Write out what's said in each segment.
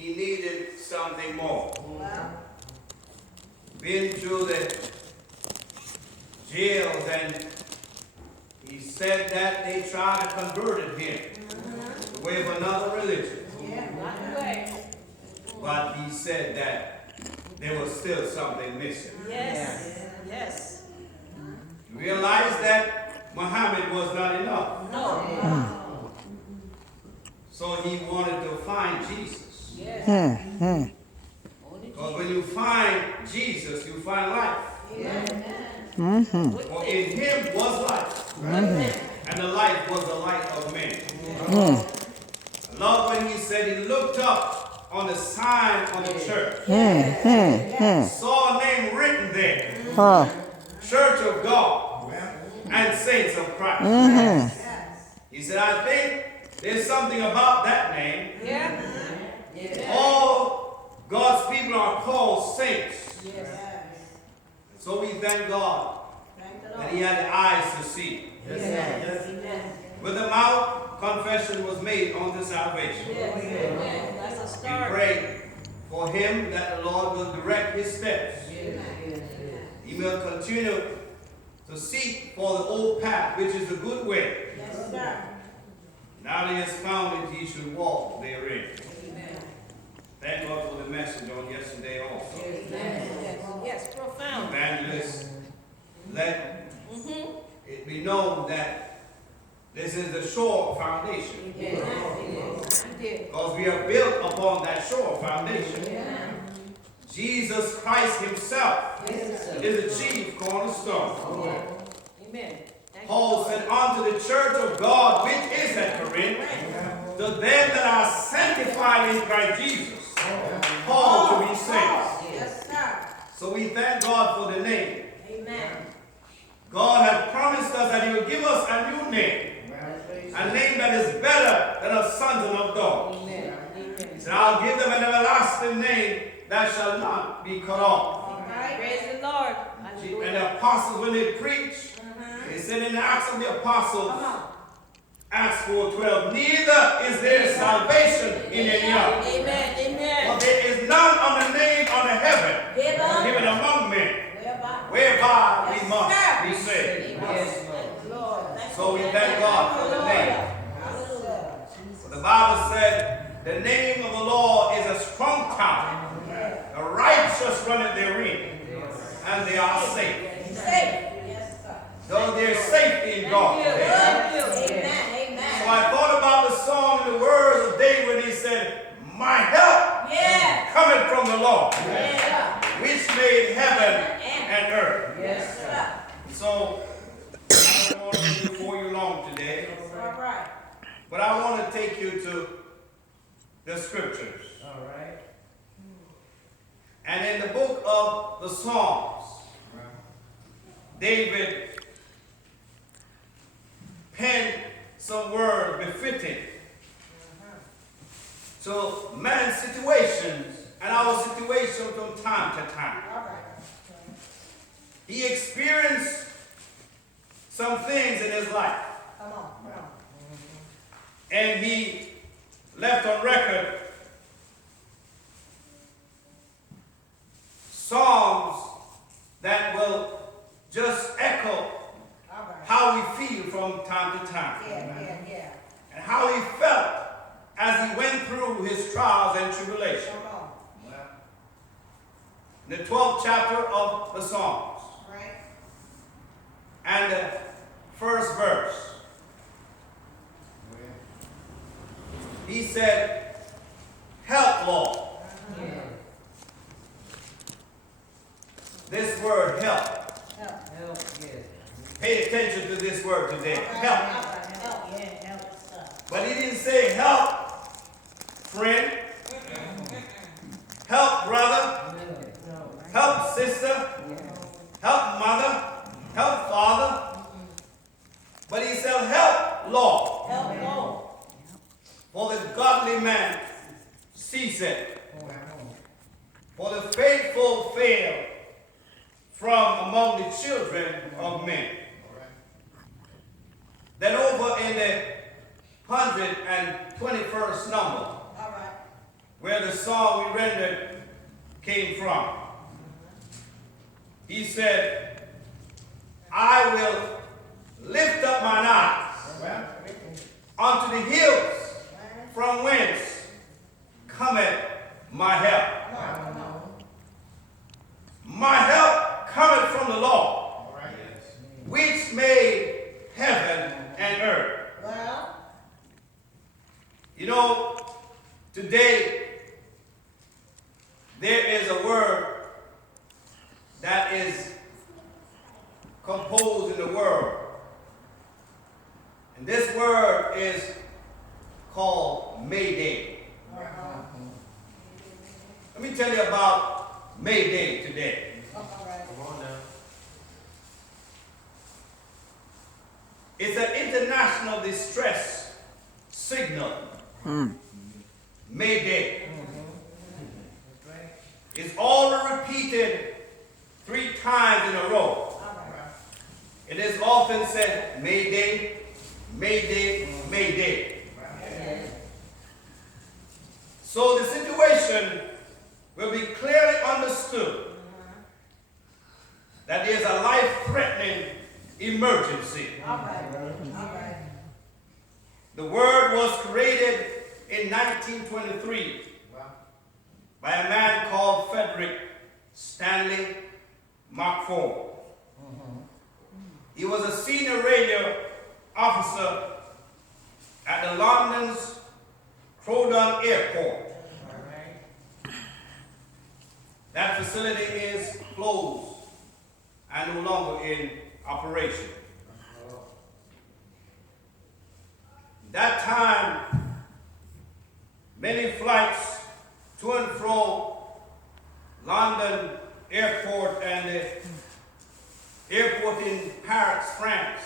he needed something more. Been to the jails, and he said that they tried to convert him with another religion. But he said that there was still something missing. Yes. Yes. He realized that Muhammad was not enough. No. So he wanted to find Jesus. Yes. Because when you find Jesus, you find life. Mm-hmm. For in him was life. And the life was the light of men. I love when he said he looked up on the sign of the church. Saw a name written there. Church of God and Saints of Christ. He said, I think there's something about that name. All God's people are called saints. So we thank God that he had the eyes to see. With the mouth, confession was made unto salvation. We pray for him that the Lord will direct his steps. He will continue to seek for the old path, which is the good way. Now that he has found it, he should walk therein. Thank God for the message on yesterday also. Yes, profound. Evangelists, let it be known that this is the sure foundation. Because we are built upon that sure foundation. Jesus Christ himself is the chief cornerstone. Amen. Paul said, unto the church of God which is at Corinth, to them that are sanctified in Christ Jesus, called to be saints. So we thank God for the name. God had promised us that he would give us a new name. A name that is better than of sons and of daughters. He said, I'll give them an everlasting name that shall not be cut off. Praise the Lord. And the apostles, when they preach, they said in the Acts of the Apostles, Acts 4:12, neither is there salvation in any other. For there is none other name under heaven given among men whereby we must be saved. So we thank God for the name. For the Bible said, the name of the Lord is a strong tower. The righteous run it therein, and they are safe. Though there's safety in God. So I thought about the song and the words of David when he said, my help cometh from the Lord, which made heaven and earth. So I don't want to be before you long today. But I want to take you to the scriptures. And in the book of the Psalms, David penned some words befitting to man's situations and our situation from time to time. He experienced some things in his life. And he left on record songs that will just echo how we feel from time to time. And how he felt as he went through his trials and tribulations. In the 12th chapter of the Psalms. And the first verse. He said, help, Lord. This word, help. Pay attention to this word today. Help. But he didn't say help, friend. Help, brother. Help, sister. Help, mother. Help, father. But he said, help, Lord. For the godly man ceaseth. For the faithful fail from among the children of men. Then over in the 121st number, where the song we rendered came from. He said, I will lift up mine eyes unto the hills from whence cometh my help. My help cometh from the Lord, which made heaven and earth. You know, today there is a word that is composed in the world. And this word is called Mayday. Let me tell you about Mayday today. Come on now. It's an international distress signal. Mayday. It's all repeated 3 times in a row. It is often said, Mayday, Mayday, Mayday. So the situation will be clearly understood that there's a life-threatening emergency. The word was created in 1923 by a man called Frederick Stanley McFord. He was a senior radio officer at the London's Croydon Airport. That facility is closed and no longer in operation. That time, many flights to and fro London Airport and the airport in Paris, France.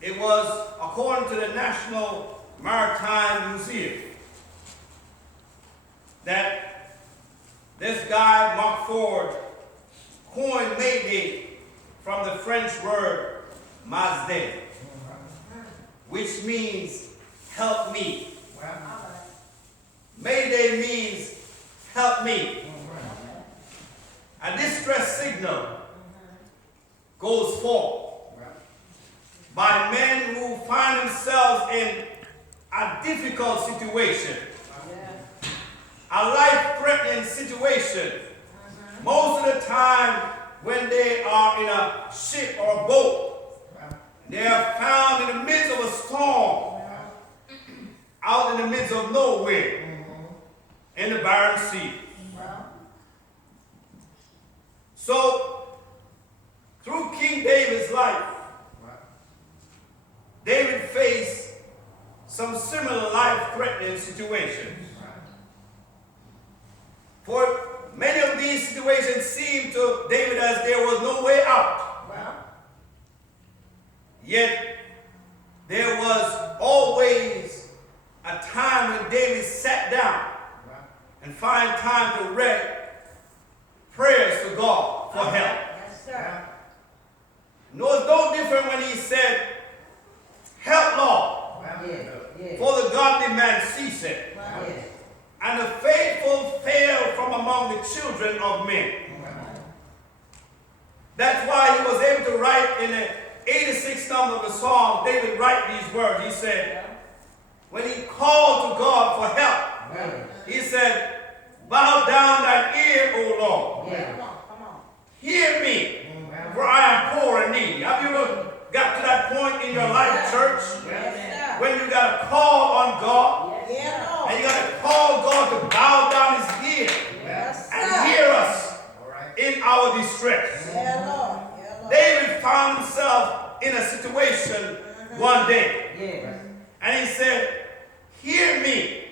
It was, according to the National Maritime Museum, that this guy, McFord, coined Mayday from the French word Mayday, which means help me. Mayday means help me. A distress signal goes forth by men who find themselves in a difficult situation, a life-threatening situation. Most of the time when they are in a ship or a boat, they are found in the midst of a storm, out in the midst of nowhere, in the barren sea. So, through King David's life, David faced some similar life-threatening situations. For many of these situations seemed to David as there was no way out. Yet, there was always a time when David sat down and find time to read prayers to God for help. No, it's no different when he said, help, Lord, for the godly man ceaseth, and the faithful fail from among the children of men. That's why he was able to write in the 86th number of the Psalm, David write these words. He said, when he called to God for help, he said, bow down thine ear, O Lord. Hear me, for I am poor and needy. Have you ever got to that point in your life, church, when you got to call on God, and you got to call God to bow down his ear and hear us in our distress? David found himself in a situation one day, and he said, hear me,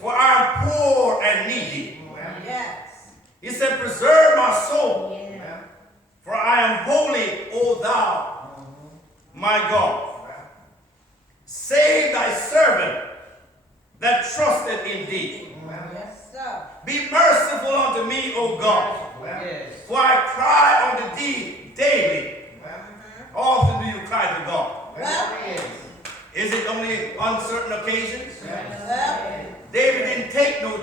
for I am poor and needy. He said, preserve my soul, for I am holy, O thou, my God. Save thy servant that trusted in thee. Be merciful unto me, O God, for I cry unto thee daily. How often do you cry to God? Is it only on certain occasions?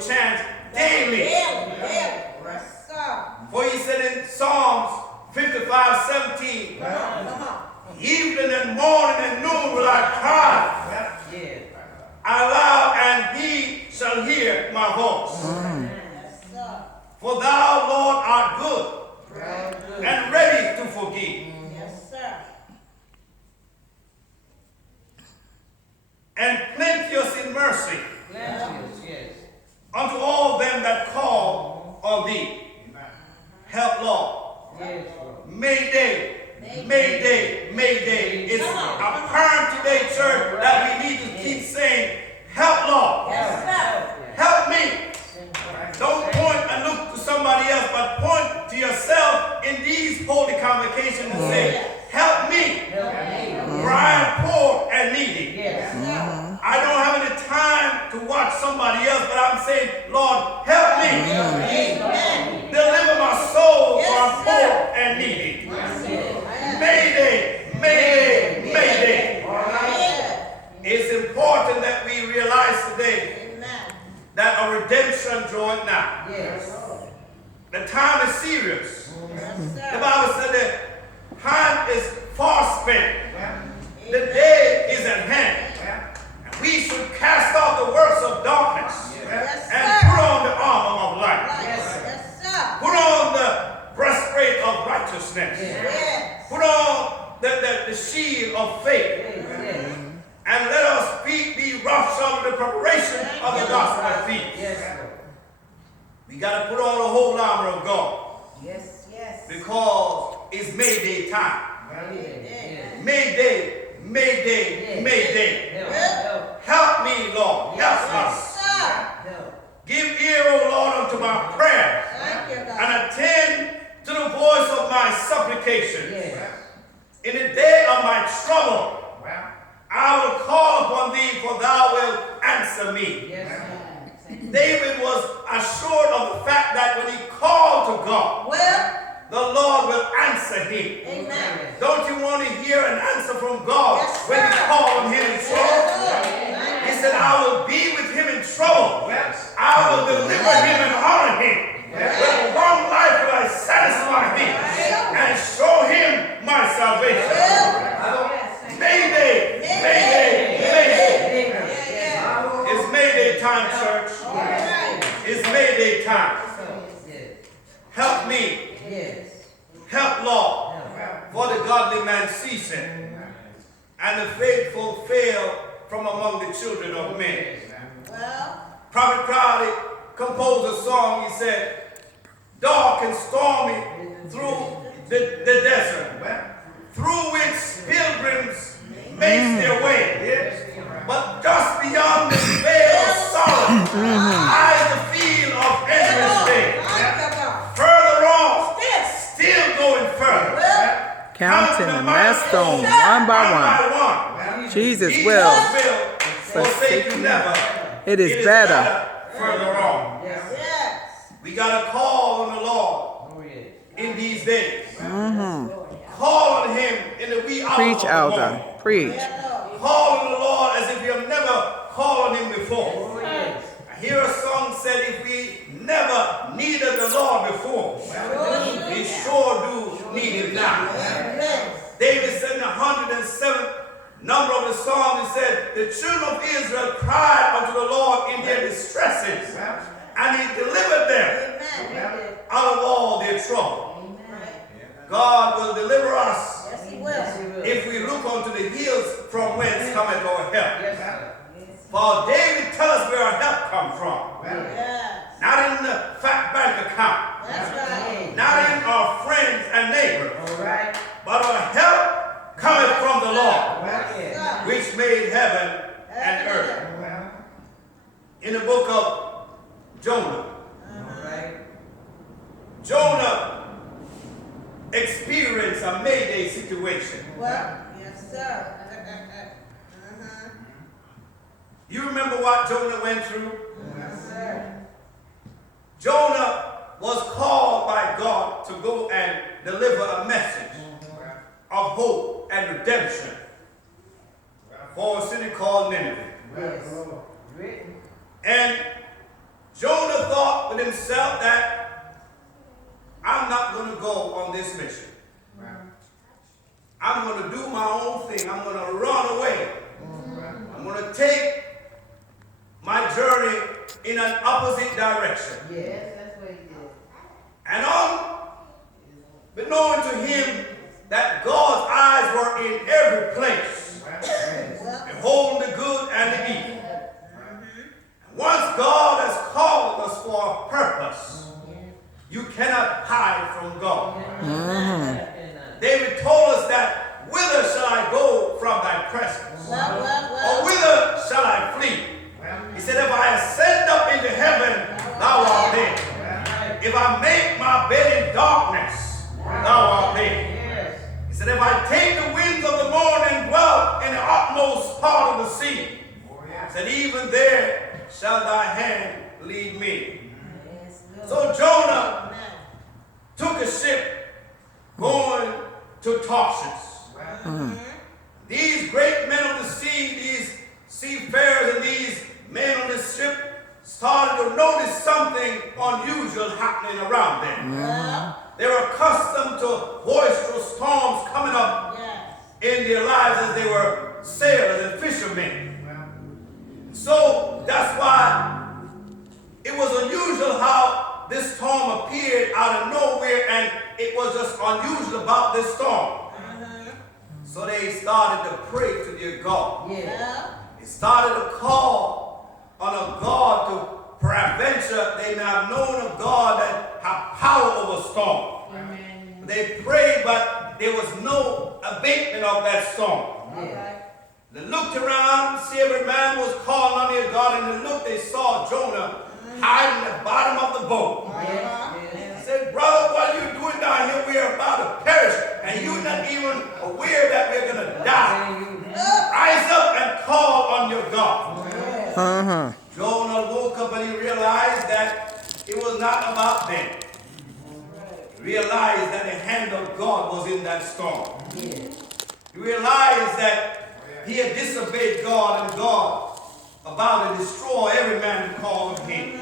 chant daily. For he said in Psalms 55:17, evening and morning and noon will I cry aloud, and he shall hear my voice. For thou, Lord, art good and ready to forgive. And plenteous in mercy unto all them that call on thee. Help, Lord. Mayday, Mayday, Mayday. It's apparent today, church, that we need to keep saying, help, Lord. Help me. Don't point and look to somebody else, but point to yourself in these holy convocations and say, help me. For I am poor and needy. I don't have any time to watch somebody else, but I'm saying, Lord, help me. Deliver my soul, for I'm poor and needy. Mayday, Mayday, Mayday. It's important that we realize today that our redemption draweth now. The time is serious. The Bible said that time is far spent. The day is at hand. And we should cast off the works of darkness and put on the armor of light. Put on the breastplate of righteousness. Put on the shield of faith. And let us be rough shod with the preparation of the gospel of peace. We got to put on the whole armor of God. Because it's Mayday time. Mayday, Mayday, Mayday. Help me, Lord. Help us. Give ear, O Lord, unto my prayer, and attend to the voice of my supplication. In the day of my trouble, I will call upon thee, for thou wilt answer me. David was assured of the fact that when he called to God, the Lord will answer him. Don't you want to hear an answer from God when you call on him in trouble? He said, I will be with him in trouble. I will deliver him and honor him. With long life will I satisfy him and show him my salvation. Mayday, Mayday, Mayday. It's Mayday time, church. It's Mayday time. Help me. Help, Lord, for the godly man ceasing, and the faithful fail from among the children of men. Prophet Crowley composed a song. He said, dark and stormy through the desert, through which pilgrims make their way. But just beyond this veil of sorrow lies the field of endless day. Further on, still going further. Counting the milestone one by one. Jesus will forsake you never. It is better Further on. We got to call on the Lord in these days. Call on him in the wee hours preach, of the elder. morning. Preach. Call on the Lord as if you have never called on him before. I hear a song said, if we never needed the Lord before, we sure do need him now. David said in the 107th number of the psalm, he said, the children of Israel cried unto the Lord in their distresses, and he delivered them out of all their trouble. God will deliver us if we look unto the hills from whence cometh our help. For David tells us where our help comes from. Not in the fat bank account. Not in our friends and neighbors. But our help cometh from the Lord, which made heaven and earth. In the book of Jonah, Jonah experienced a Mayday situation. You remember what Jonah went through? Jonah was called by God to go and deliver a message of hope and redemption for a city called Nineveh. And Jonah thought with himself that I'm not going to go on this mission. I'm going to do my own thing. I'm going to run away. I'm going to take my journey in an opposite direction. Yes, that's what he did. And unbeknown to him that God's eyes were in every place, beholding the good and the evil. And once God has called us for a purpose, you cannot hide from God. David told us that, whither shall I go from thy presence? Or whither shall I flee? He said, if I ascend up into heaven, thou art there. If I make my bed in darkness, thou art there. He said, if I take the winds of the morning and dwell in the utmost part of the sea, he said, even there shall thy hand lead me. So Jonah took a ship going to Tarshish. These great men of the sea, these seafarers and these men on this ship started to notice something unusual happening around them. They were accustomed to boisterous storms coming up in their lives as they were sailors and fishermen. So that's why it was unusual how this storm appeared out of nowhere, and it was just unusual about this storm. So they started to pray to their God. They started to call on a God to peradventure they may have known a God that had power over storm. They prayed, but there was no abatement of that storm. They looked around, see every man was calling on their God, and they looked, they saw Jonah hiding at the bottom of the boat. He said, brother, what are you doing down here? We are about to perish, and you're not even aware that we're going to die. Rise up and call on your God. Jonah woke up and he realized that it was not about them. He realized that the hand of God was in that storm. He realized that he had disobeyed God, and God about to destroy every man who called on him.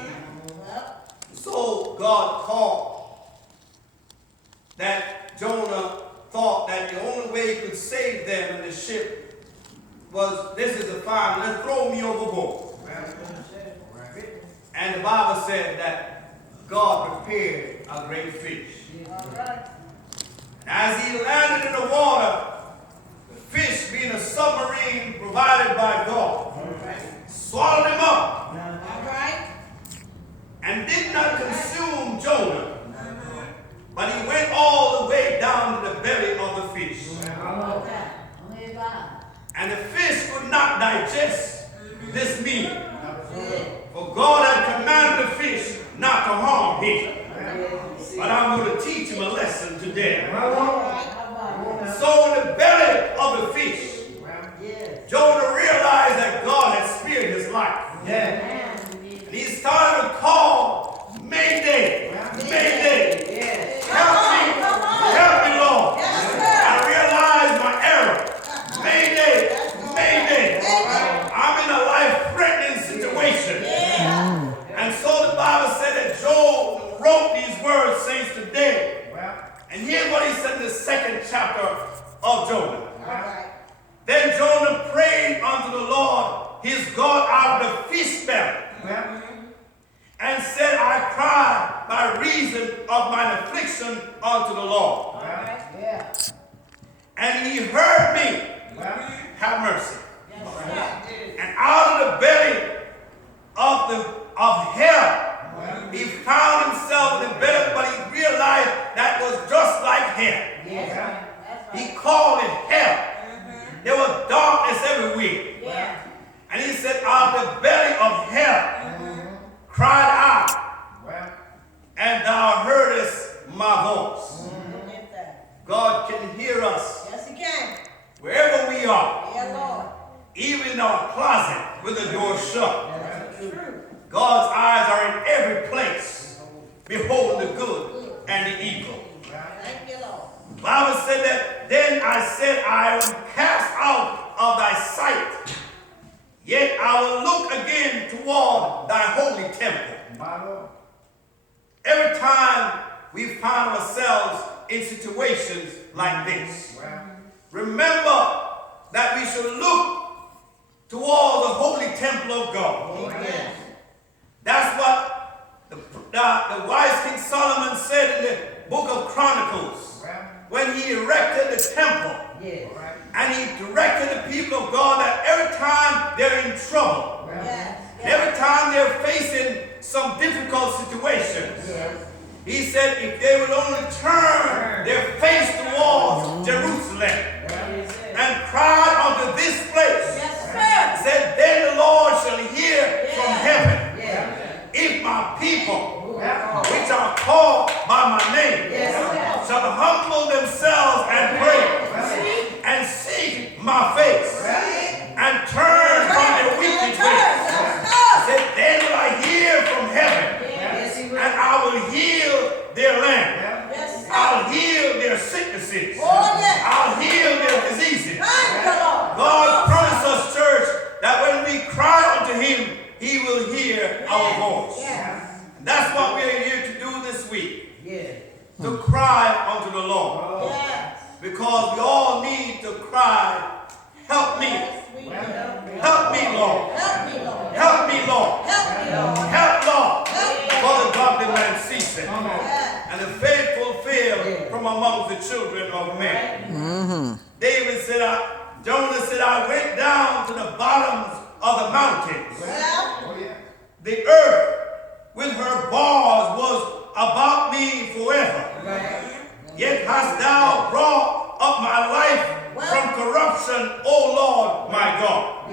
So God called that Jonah thought that the only way he could save them in the ship was, this is a fine, let's throw me overboard. And the Bible said that God prepared a great fish. As he landed in the water, the fish, being a submarine provided by God, swallowed him up and did not consume Jonah, but he went all the way down to the belly of the fish. And the fish could not digest this meal, for God had commanded the fish not to harm him. But I'm going to teach him a lesson today. So in the belly of the fish, Jonah realized that God had spared his life. And he started to call, Mayday, Mayday, help me, Lord. I realized my error. Mayday, Mayday. I'm in a life-threatening situation. And so the Bible said that Job wrote these words, saints, today. And here's what he said in the 2nd chapter of Jonah. Then Jonah prayed unto the Lord his God out of the fish belly, and said, I cried by reason of mine affliction unto the Lord. And he heard me. Have mercy. And out of the belly of hell, he found himself in the belly, but he realized that was just like hell. He called it hell. There was darkness everywhere. And he said, out of the belly of hell cried out, and thou heardest my voice. God can hear us wherever we are, even in our closet with the door shut. God's eyes are in every place, beholding the good and the evil. The Bible said that, then I said, I am cast out of thy sight, yet I will look again toward thy holy temple. every time we find ourselves in situations like this, remember that we should look toward the holy temple of God. Amen. That's what the wise King Solomon said in the book of Chronicles when he erected the temple. Yes. And he directed the people of God that every time they're in trouble, every time they're facing some difficult situations, he said if they would only turn their face towards Jerusalem and cry unto this place, said then the Lord shall hear from heaven. If my people, which are called by my name, shall humble themselves and pray and seek my face and turn from their wicked ways, said then will I hear from heaven and I will heal their land. I'll heal their sicknesses. I'll heal their diseases. God promised us, church, that when we cry unto him, he will hear our voice. And that's what we are here to do this week. To cry unto the Lord. Because we all need to cry, help me. Help me, Lord. Help me, Lord. Help, Lord. For the godly man ceaseth. And the faithful fail from among the children of men. David said, Jonah said, I went down to the bottoms of the mountains. The earth with her bars was about me forever. Yet hast thou brought up my life from corruption, O Lord my God.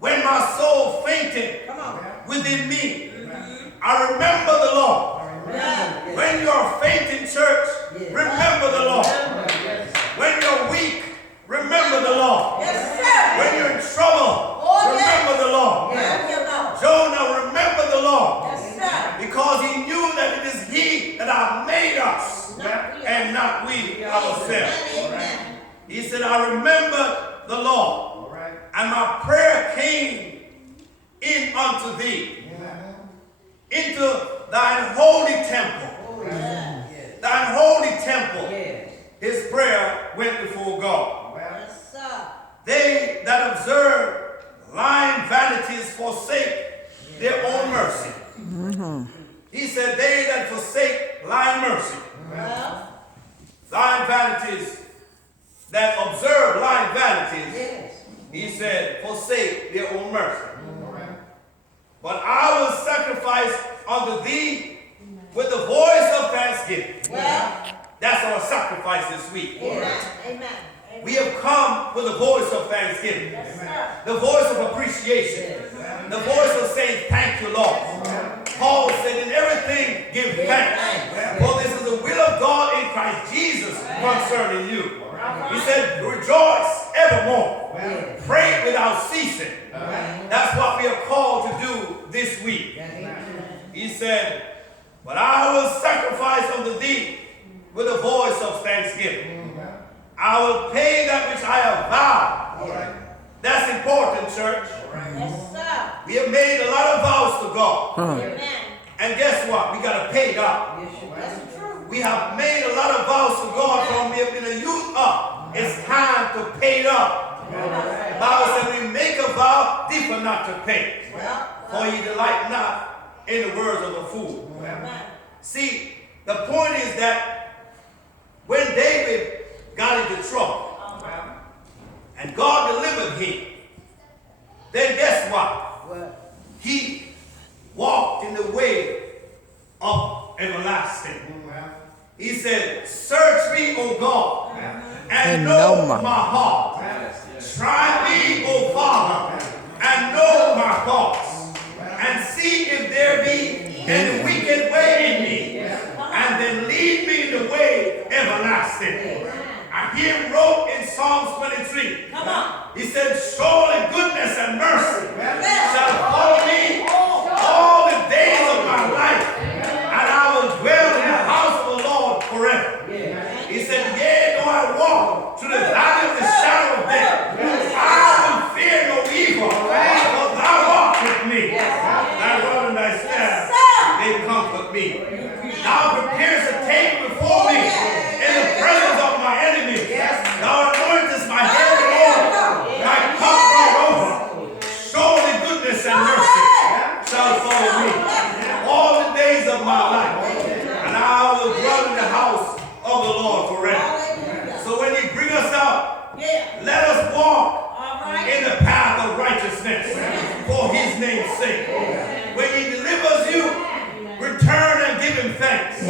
When my soul fainted within me, I remember the Lord. When you are fainting, church, remember the Lord. When you're weak, remember the Lord. When you're in trouble, remember the Lord. Jonah remembered the Lord because he knew that it is he that hath made us and not we ourselves. He said, I remembered the Lord, and my prayer came in unto thee, into thine holy temple. Thine holy temple. His prayer went before God. They that observe lying vanities forsake their own mercy. He said, they that forsake lying mercy. Lying vanities, that observe lying vanities, he said, forsake their own mercy. But I will sacrifice unto thee with the voice of thanksgiving. That's our sacrifice this week. Amen. We have come with a voice of thanksgiving. The voice of appreciation. The voice of saying, thank you, Lord. Paul said, in everything give thanks. For this is the will of God in Christ Jesus concerning you. He said, rejoice evermore. Pray without ceasing. That's what we are called to do this week. He said, but I will sacrifice unto thee with a voice of thanksgiving. I will pay that which I have vowed. That's important, church. We have made a lot of vows to God. And guess what? We got to pay God. We have made a lot of vows to God from we have been a youth up. It's time to pay it up. The Bible says we make a vow, differ not to pay. For ye delight not in the words of a fool. See, the point is that when David got into trouble and God delivered him, then guess what? He walked in the way of everlasting. He said, search me, O God, and know my heart. Try me, O Father, and know my thoughts, and see if there be any wicked way in me, and then lead me in the way everlasting. I hear him wrote in Psalms 23. He said, surely goodness and mercy shall follow me all the days of my life, and I will dwell in the house of the Lord forever. He said, yea, though I walk through the valley of the shadow of death, I will fear no evil, for thou art with me. Thy rod and thy staff, they comfort me. me. Thou preparest a table before me in the presence of my enemies. Thou anointest my head with oil, my cup runneth over. Surely goodness and mercy shall follow me all the days of my life, and I will dwell in the house of the Lord forever. So when you bring us out, let us walk in the path of righteousness for his name's sake. When he delivers you, return and give him thanks.